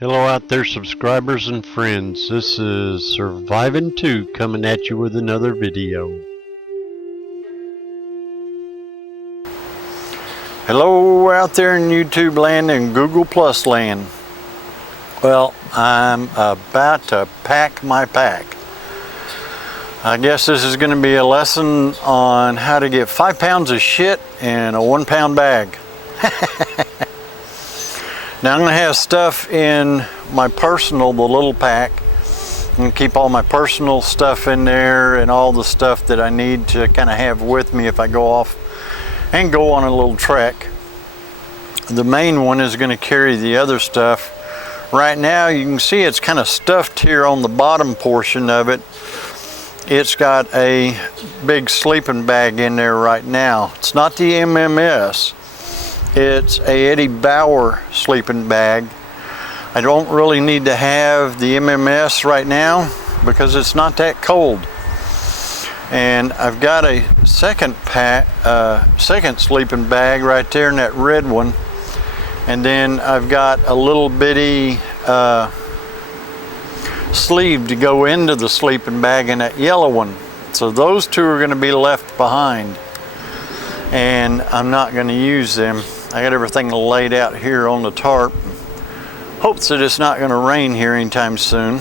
Hello out there, subscribers and friends. This is Surviving 2 coming at you with another video. Hello out there in YouTube land and Google Plus land. Well, I'm about to pack my pack. I guess this is going to be a lesson on how to get 5 pounds of shit in a 1 pound bag. Now I'm going to have stuff in my personal, the little pack. I'm going to keep all my personal stuff in there and all the stuff that I need to kind of have with me if I go off and go on a little trek. The main one is going to carry the other stuff. Right now you can see it's kind of stuffed here on the bottom portion of it. It's got a big sleeping bag in there right now. It's not the MMS. It's a Eddie Bauer sleeping bag. I don't really need to have the MMS right now because it's not that cold. And I've got a second sleeping bag right there in that red one. And then I've got a little bitty sleeve to go into the sleeping bag in that yellow one. So those two are going to be left behind. And I'm not going to use them. I got everything laid out here on the tarp. Hopes that it's not going to rain here anytime soon.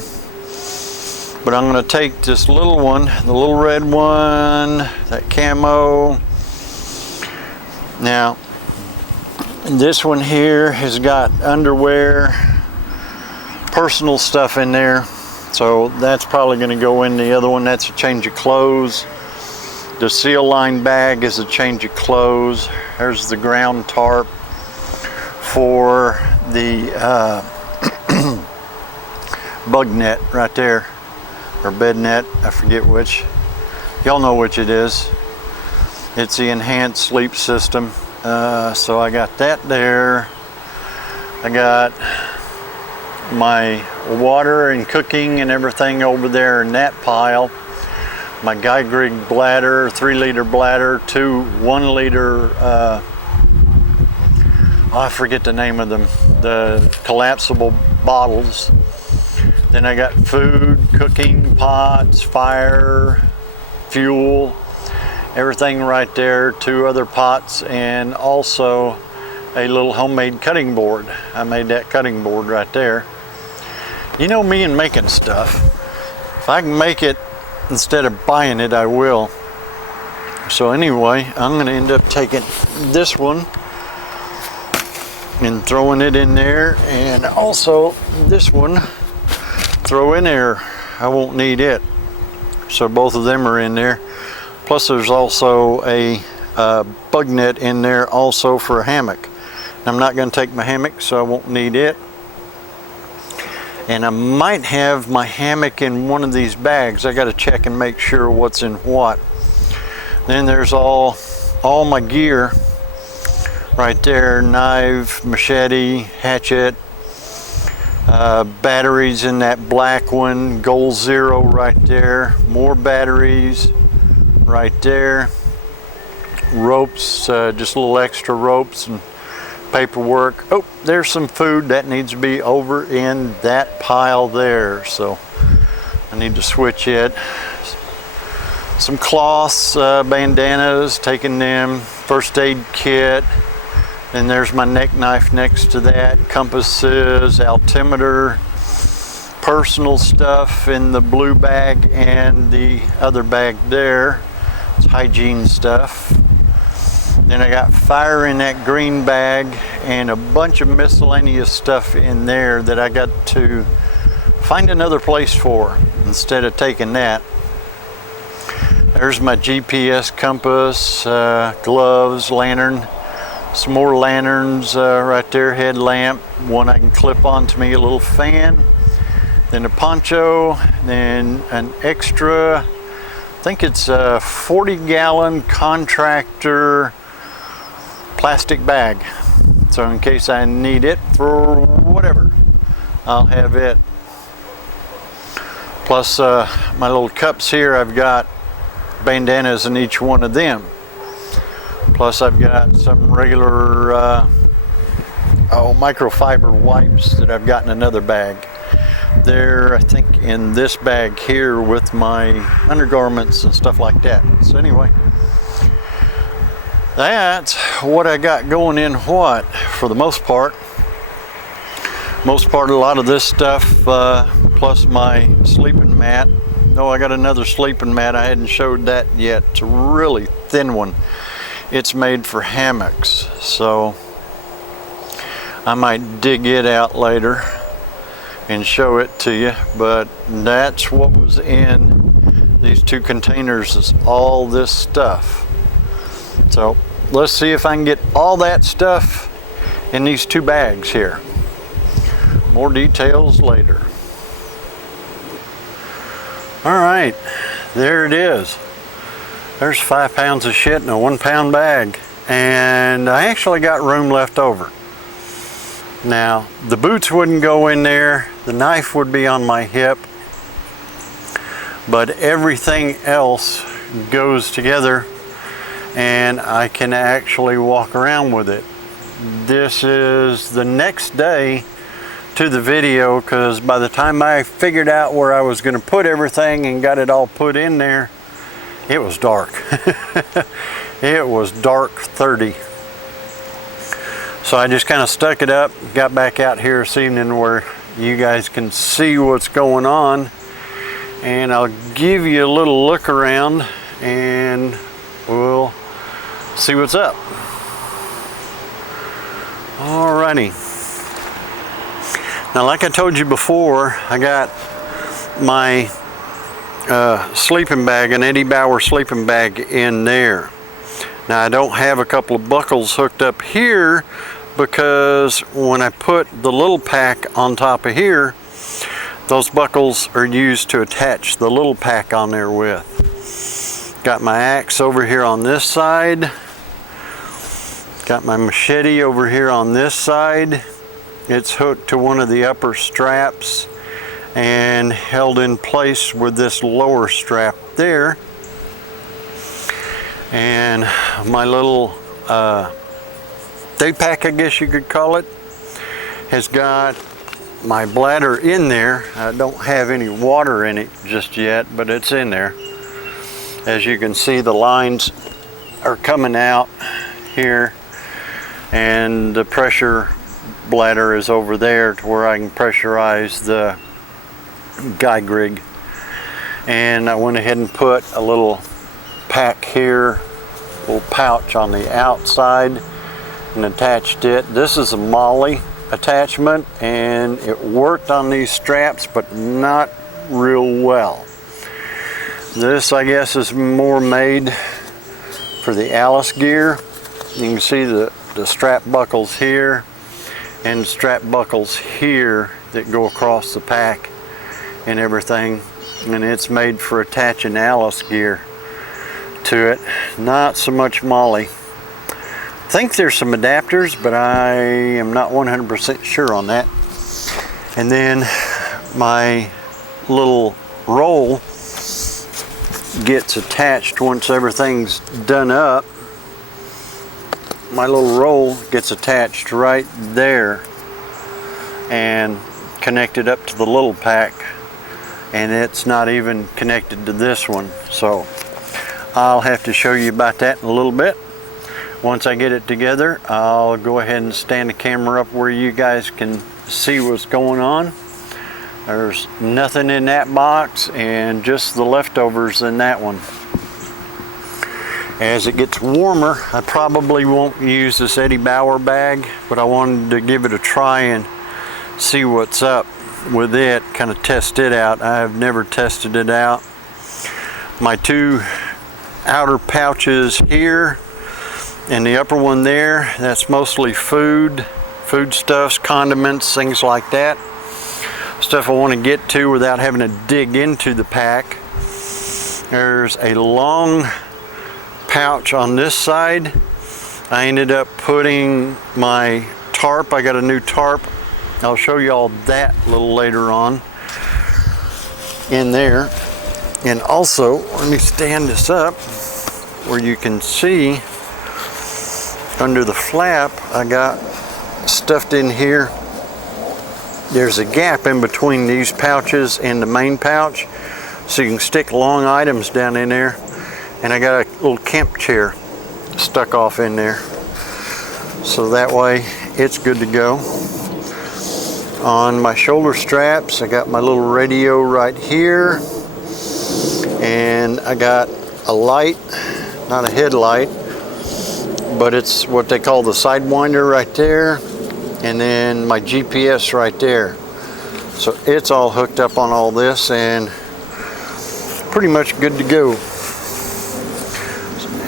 But I'm going to take this little one, the little red one, that camo. Now, this one here has got underwear, personal stuff in there. So that's probably going to go in the other one. That's a change of clothes. The seal line bag is a change of clothes. There's the ground tarp for the bug net right there, or bed net, I forget which. Y'all know which it is. It's the enhanced sleep system. So I got that there. I got my water and cooking and everything over there in that pile. My Geiger bladder, 3-liter bladder, 2 1-liter, I forget the name of them, the collapsible bottles. Then I got food, cooking pots, fire, fuel, everything right there, 2 other pots, and also a little homemade cutting board. I made that cutting board right there. You know me and making stuff. If I can make it instead of buying it, I will. So anyway, I'm going to end up taking this one and throwing it in there, and also this one throw in there. I won't need it. So both of them are in there. Plus there's also a bug net in there also for a hammock. I'm not going to take my hammock, so I won't need it. And I might have my hammock in one of these bags. I got to check and make sure what's in what. Then there's all my gear right there: knife, machete, hatchet, batteries in that black one, Goal Zero right there, more batteries right there, ropes, just a little extra ropes and paperwork. Oh, there's some food that needs to be over in that pile there, so I need to switch it. Some cloths, bandanas, taking them, first aid kit. Then there's my neck knife next to that, compasses, altimeter, personal stuff in the blue bag and the other bag there. It's hygiene stuff. Then I got fire in that green bag and a bunch of miscellaneous stuff in there that I got to find another place for instead of taking that. There's my GPS compass, gloves, lantern, some more lanterns right there, headlamp, one I can clip onto me, a little fan, then a poncho, then an extra, I think it's a 40-gallon contractor plastic bag, so in case I need it for whatever, I'll have it. Plus my little cups here, I've got bandanas in each one of them. Plus I've got some regular microfiber wipes that I've got in another bag. They're, I think, in this bag here with my undergarments and stuff like that. So anyway, that's what I got going in what, for the most part. A lot of this stuff, plus my sleeping mat. Oh, I got another sleeping mat. I hadn't showed that yet. It's a really thin one. It's made for hammocks, so I might dig it out later and show it to you. But that's what was in these 2 containers, is all this stuff. So let's see if I can get all that stuff in these 2 bags here. More details later. All right, there it is. There's 5 pounds of shit in a 1 pound bag, and I actually got room left over. Now, the boots wouldn't go in there, the knife would be on my hip, but everything else goes together and I can actually walk around with it. This is the next day to the video, because by the time I figured out where I was going to put everything and got it all put in there, it was dark. It was dark 30. So I just kind of stuck it up, got back out here this evening where you guys can see what's going on, and I'll give you a little look around and we'll see what's up. Alrighty. Now, like I told you before, I got my sleeping bag, an Eddie Bauer sleeping bag in there. Now, I don't have a couple of buckles hooked up here because when I put the little pack on top of here, those buckles are used to attach the little pack on there with. Got my axe over here on this side. Got my machete over here on this side. It's hooked to one of the upper straps and held in place with this lower strap there. And my little day pack, I guess you could call it, has got my bladder in there. I don't have any water in it just yet, but it's in there. As you can see, the lines are coming out here, and the pressure bladder is over there to where I can pressurize the guide rig. And I went ahead and put a little pack here, little pouch on the outside, and attached it. This is a molly attachment, and it worked on these straps, but not real well. This, I guess, is more made for the Alice gear. You can see the strap buckles here and strap buckles here that go across the pack and everything, and it's made for attaching Alice gear to it, not so much Molly. I think there's some adapters, but I am not 100% sure on that. And then my little roll gets attached once everything's done up. My little roll gets attached right there and connected up to the little pack, and it's not even connected to this one, so I'll have to show you about that in a little bit. Once I get it together, I'll go ahead and stand the camera up where you guys can see what's going on. There's nothing in that box and just the leftovers in that one. As it gets warmer, I probably won't use this Eddie Bauer bag, but I wanted to give it a try and see what's up with it, kind of test it out. I've never tested it out. My 2 outer pouches here and the upper one there, that's mostly foodstuffs, condiments, things like that. Stuff I want to get to without having to dig into the pack. There's a long pouch on this side. I ended up putting my tarp. I got a new tarp. I'll show you all that a little later on in there. And also, let me stand this up where you can see under the flap I got stuffed in here. There's a gap in between these pouches and the main pouch, so you can stick long items down in there. And I got a little camp chair stuck off in there, so that way it's good to go. On my shoulder straps, I got my little radio right here, and I got a light, not a headlight, but it's what they call the sidewinder right there, and then my GPS right there. So it's all hooked up on all this and pretty much good to go.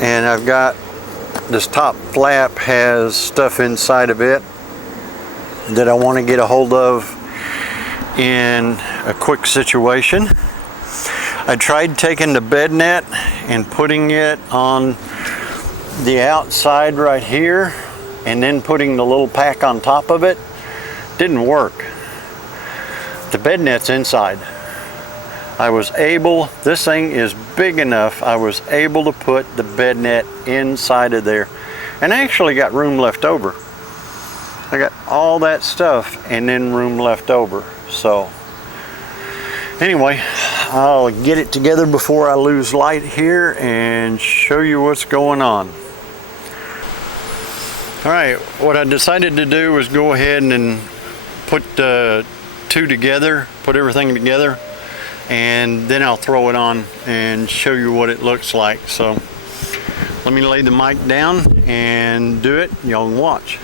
And I've got this top flap has stuff inside of it that I want to get a hold of in a quick situation. I tried taking the bed net and putting it on the outside right here and then putting the little pack on top of it. Didn't work. The bed net's inside. I was able, this thing is big enough, I was able to put the bed net inside of there, and I actually got room left over. I got all that stuff and then room left over. So anyway, I'll get it together before I lose light here and show you what's going on. All right, what I decided to do was go ahead and put the two together, put everything together, and then I'll throw it on and show you what it looks like. So let me lay the mic down and do it. Y'all can watch.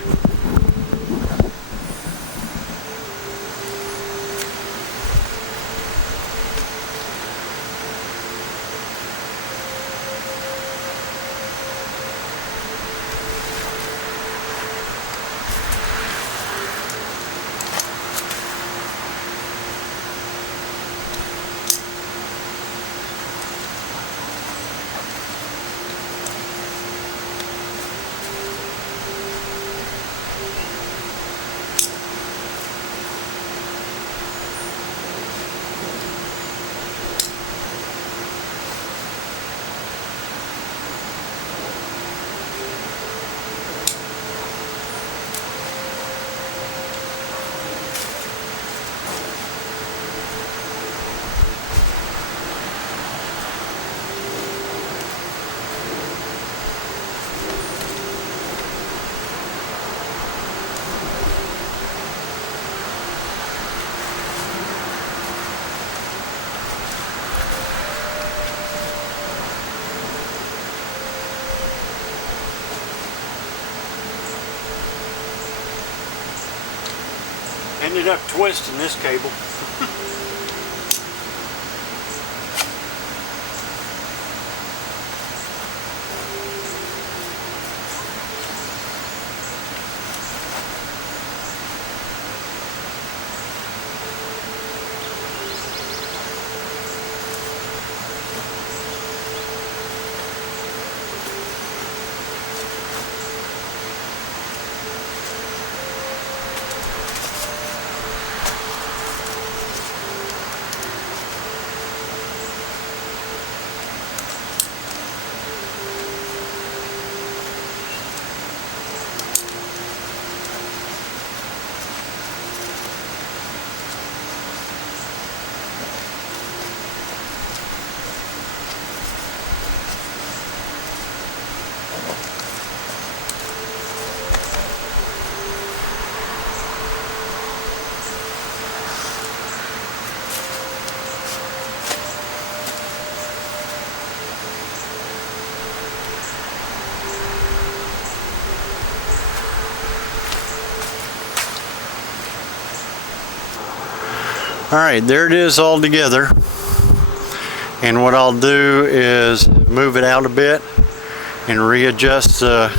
Ended up twisting this cable. All right, there it is all together. And what I'll do is move it out a bit and readjust the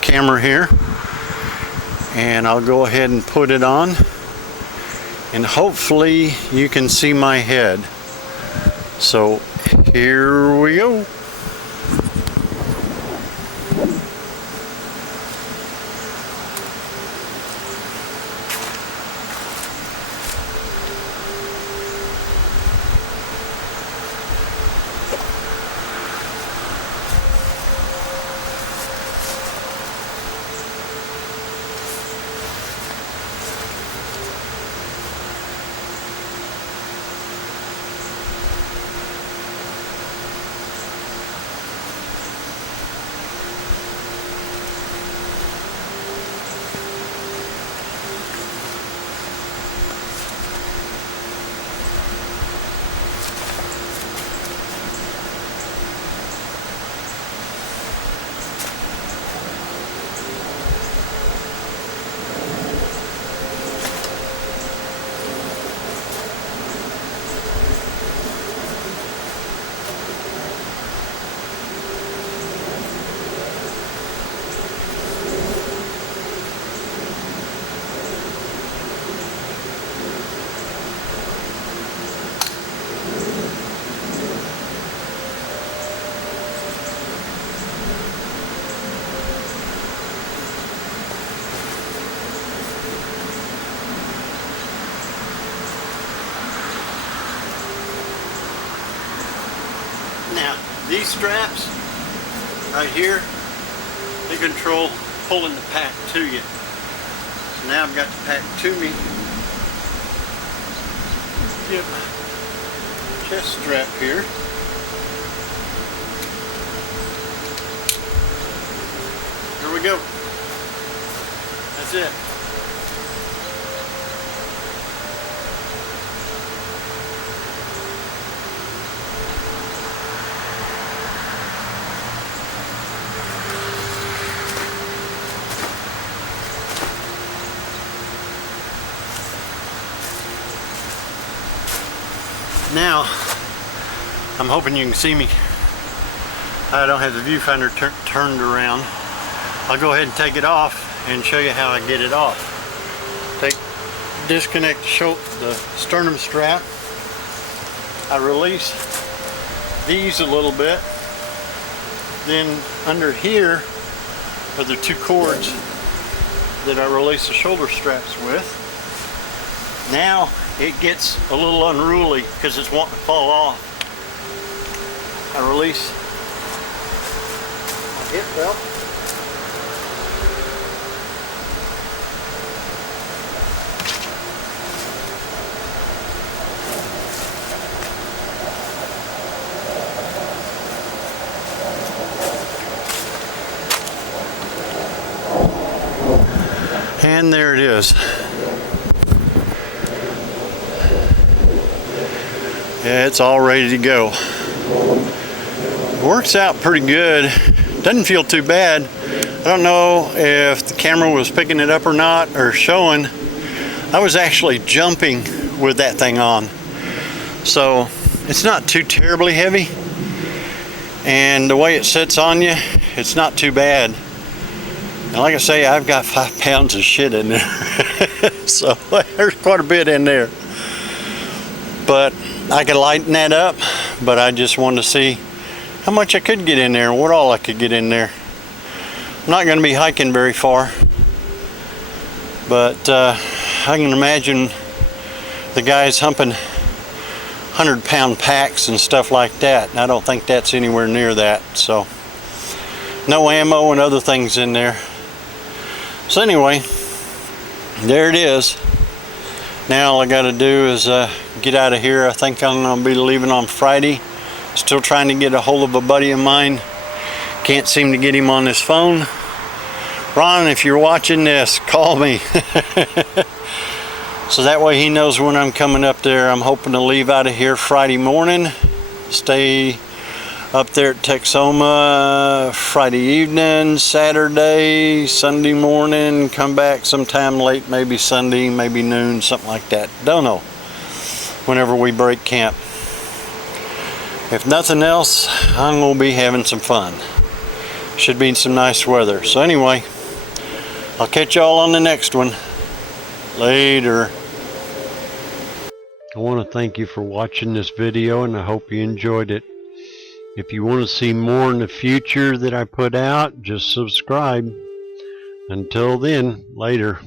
camera here. And I'll go ahead and put it on. And hopefully you can see my head. So here we go. Now, these straps right here, they control pulling the pack to you. So now I've got the pack to me. Get my chest strap here. Here we go. That's it. Now, I'm hoping you can see me. I don't have the viewfinder turned around. I'll go ahead and take it off and show you how I get it off. Disconnect the sternum strap. I release these a little bit. Then under here are the two cords that I release the shoulder straps with. Now it gets a little unruly because it's wanting to fall off. I release my hip belt. And there it is. Yeah, it's all ready to go. Works out pretty good. Doesn't feel too bad. I don't know if the camera was picking it up or not, or showing. I was actually jumping with that thing on. So it's not too terribly heavy. And the way it sits on you, it's not too bad. And like I say, I've got 5 pounds of shit in there. So there's quite a bit in there. But I could lighten that up, but I just wanted to see how much I could get in there and what all I could get in there. I'm not going to be hiking very far, but I can imagine the guys humping 100-pound packs and stuff like that, and I don't think that's anywhere near that. So no ammo and other things in there. So anyway, there it is. Now all I got to do is get out of here. I think I'm going to be leaving on Friday. Still trying to get a hold of a buddy of mine. Can't seem to get him on his phone. Ron, if you're watching this, call me. So that way he knows when I'm coming up there. I'm hoping to leave out of here Friday morning. Stay up there at Texoma Friday evening, Saturday, Sunday morning, come back sometime late, maybe Sunday, maybe noon, something like that. Don't know. Whenever we break camp. If nothing else, I'm going to be having some fun. Should be some nice weather. So anyway, I'll catch y'all on the next one. Later. I want to thank you for watching this video, and I hope you enjoyed it. If you want to see more in the future that I put out, just subscribe. Until then, later.